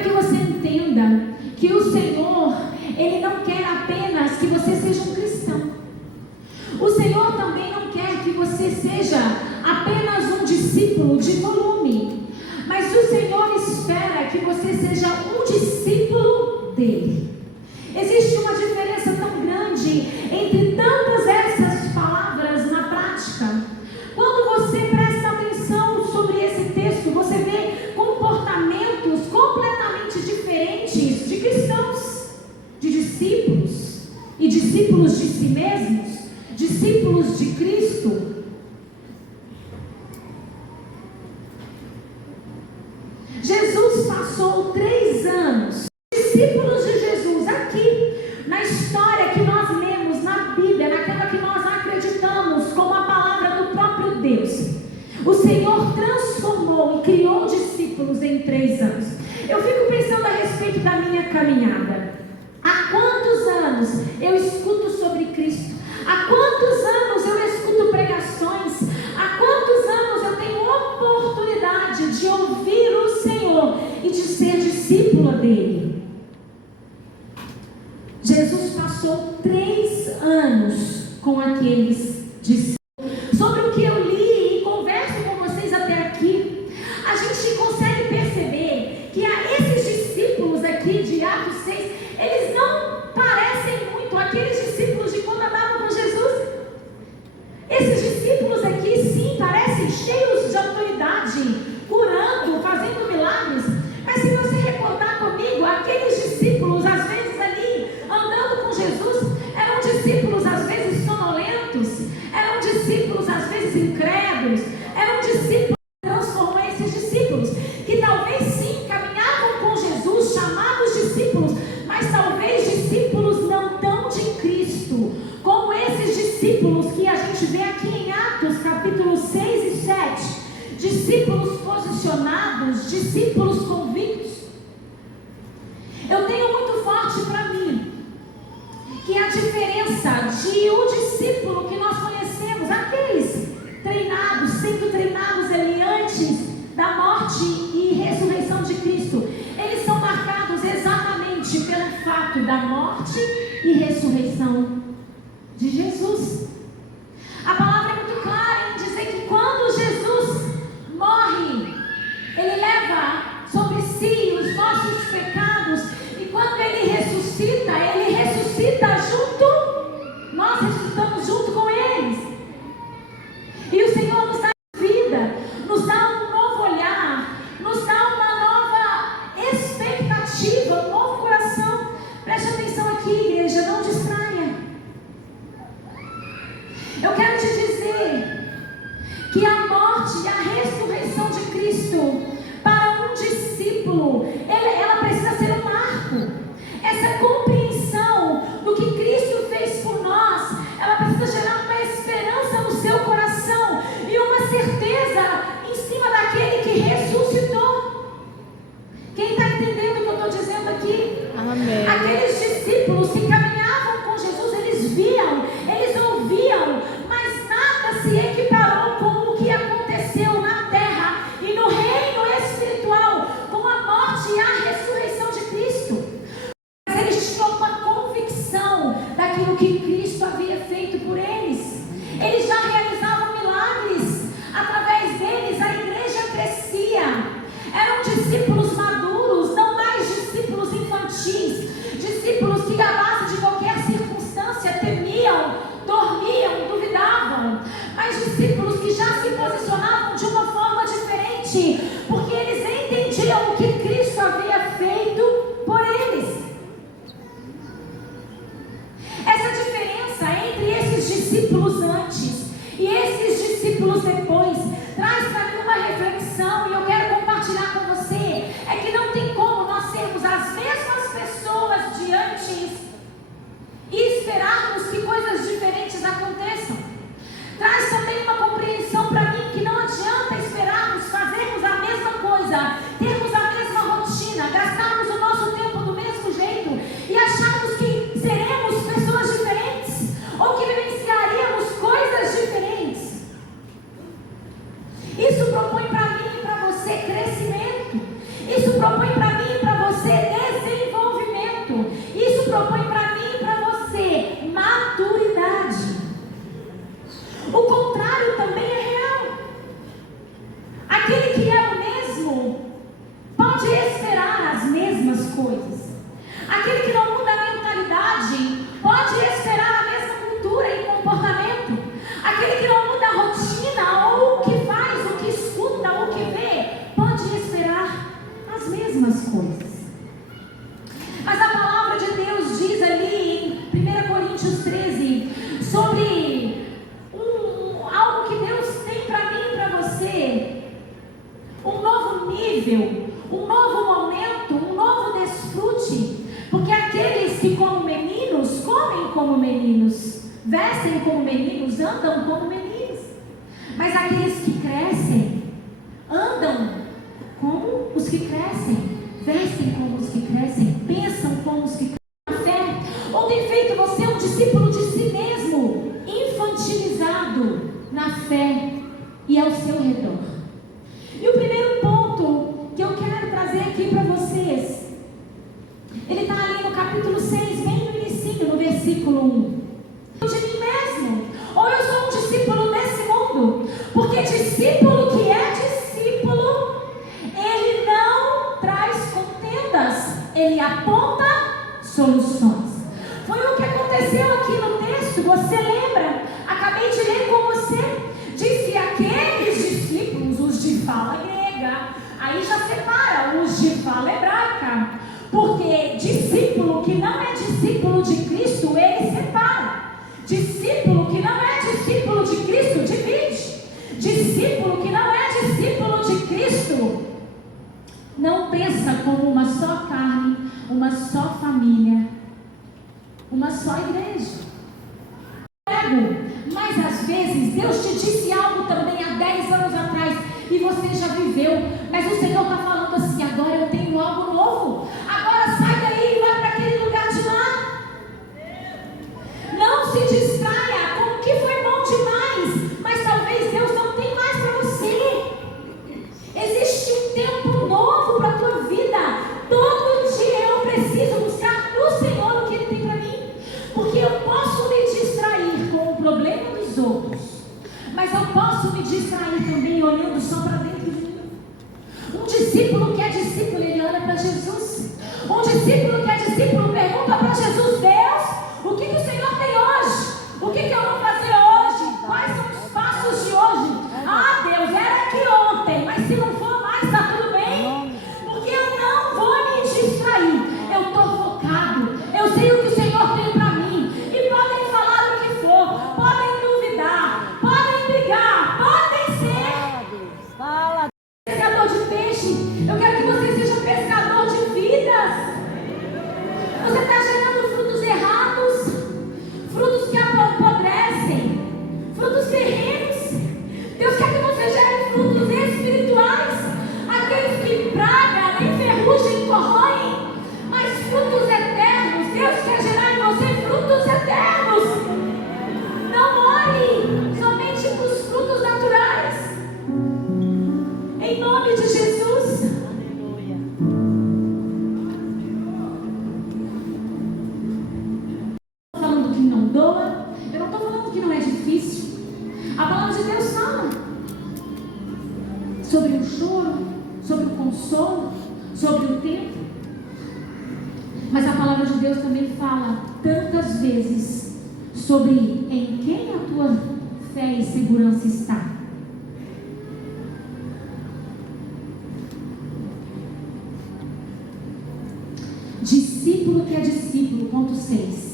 quero que você entenda que o Senhor, Ele não quer apenas que você seja um cristão. O Senhor também não quer que você seja apenas um discípulo de volume, mas o Senhor espera que você seja um discípulo dele. Existe uma diferença tão grande entre tantas essas palavras na prática. Quando você presta atenção sobre esse texto, você vê comportamentos completamente diferentes de cristãos, de discípulos e discípulos de si mesmos, discípulos de Cristo. Jesus passou 3 anos, discípulos de Jesus, aqui na história que nós lemos na Bíblia, naquela que nós acreditamos como a palavra do próprio Deus. O Senhor transformou e criou discípulos em 3 anos. Eu fico pensando a respeito da minha caminhada. Há quantos anos eu escuto sobre Cristo? Há quantos anos eu escuto pregações? Há quantos anos eu tenho oportunidade de ouvir o Senhor e de ser discípula dele? Jesus passou 3 anos com aqueles discípulos. Sobre o que eu li e converso com vocês até aqui, a gente consegue perceber que esses discípulos aqui de Atos 6, eles não parecem muito aqueles discípulos de quando andavam com Jesus. Esses discípulos aqui, sim, parecem cheios de autoridade, curando, fazendo milagres. Mas se você recordar comigo, aqueles discípulos, às vezes ali, andando com Jesus, eram discípulos, às vezes, sonolentos, eram discípulos, às vezes, incrédulos, eram discípulos que transformam esses discípulos, que talvez, sim, caminhavam com Jesus, chamados discípulos, mas talvez discípulos não tão de Cristo, como esses discípulos que a gente vê aqui em Atos, capítulo 6 e 7, discípulos posicionados, discípulos convictos. Eu tenho muito forte para mim que a diferença de um discípulo que nós conhecemos, aqueles treinados, sendo treinados ali antes da morte e ressurreição de Cristo, eles são marcados exatamente pelo fato da morte e ressurreição de Jesus. A palavra é muito clara em dizer que quando Jesus morre, Ele leva sobre si os nossos pecados, e quando Ele ressuscita junto, nós ressuscitamos junto com eles. E o Senhor nos dá vida, nos dá um novo olhar, nos dá uma nova expectativa, um novo coração. Preste atenção aqui, igreja, não distraia. Eu quero te dizer que a morte e a ressurreição de Cristo, para um discípulo, ela precisa ser um marco. Essa compreensão do que Cristo fez por nós, ela precisa gerar uma esperança no seu coração e uma certeza em cima daquele que ressuscitou. Quem está entendendo o que eu estou dizendo aqui? Amém. Aqueles discípulos que caminhavam com Jesus, eles viam, eles ouviam, mas nada se equiparou com o que aconteceu na terra e no reino espiritual, com a morte e a ressurreição de Cristo. Mas eles tinham uma convicção daquilo que Cristo havia feito por eles. Eles já realizavam milagres, através deles a igreja crescia. Eram discípulos maduros, não mais discípulos infantis, discípulos que à base de coisas. Aquele que não muda a mentalidade pode esperar a mesma cultura e comportamento. Aquele que não muda a rotina, ou o que faz, o que escuta, o que vê, pode esperar as mesmas coisas. Mas a palavra de Deus diz ali em 1 Coríntios 13 sobre algo que Deus tem para mim e para você, um novo nível, um novo momento, um novo desfrute, porque aqueles que como meninos, comem como meninos, vestem como meninos, andam como meninos, mas aqueles que crescem, andam como os que crescem, vestem como os que crescem, pensam como os que crescem na fé, ou tem feito você um discípulo de si mesmo, infantilizado na fé e ao seu redor. E o primeiro ponto que eu quero trazer aqui para vocês, ele está ali no capítulo 6, bem no início, no versículo 1. De mim mesmo, ou eu sou um discípulo desse mundo, porque discípulo que é discípulo, ele não traz contendas, ele aponta soluções. Foi o que aconteceu aqui no texto, você lembra? Acabei de ler com você. Diz que aqueles discípulos, os de fala grega, aí já separa os de fala hebraica, porque discípulo que não é discípulo de Cristo, ele separa. Discípulo que não é discípulo de Cristo, divide. Discípulo que não é discípulo de Cristo, não pensa como uma só carne, uma só família, uma só igreja. Mas às vezes Deus te disse algo também há 10 anos atrás e você já viveu, mas o Senhor está falando assim: agora eu tenho algo novo, agora sai daí e vai para aquele lugar de lá. Não se distraia com o que foi bom demais, mas talvez Deus não tenha mais para você. Existe um tempo novo para a tua vida. Todo dia eu preciso buscar do Senhor o que Ele tem para mim, porque eu posso me distrair com o problema dos outros, mas eu posso me distrair também olhando só para dentro de mim. Um discípulo que é discípulo, ele olha para Jesus. Um discípulo que é discípulo pergunta para Jesus: Deus, o que o Senhor tem hoje? O que eu vou fazer hoje? Quais são os passos de hoje? Ah, Deus, era aqui ontem, mas se não for mais, está tudo bem, porque eu não vou me distrair. Eu estou focado, eu sei o que o Senhor tem para mim. E podem falar o que for, podem duvidar, podem brigar, podem ser pescador de peixe. Eu quero que você seja pescador de vidas. Você está gerando frutos errados, frutos que apodrecem, frutos terrenos. Deus quer que você gere frutos espirituais, aqueles que praga, nem ferrugem corroem, mas frutos eternos. Deus quer gerar em você frutos eternos. Não olhe somente para os frutos naturais. Em nome de Jesus. Eu não estou falando que não doa, eu não estou falando que não é difícil. A palavra de Deus fala sobre o choro, sobre o consolo, sobre o tempo. Mas a palavra de Deus também fala tantas vezes sobre em quem a tua fé e segurança está. Discípulo que é discípulo, ponto 6.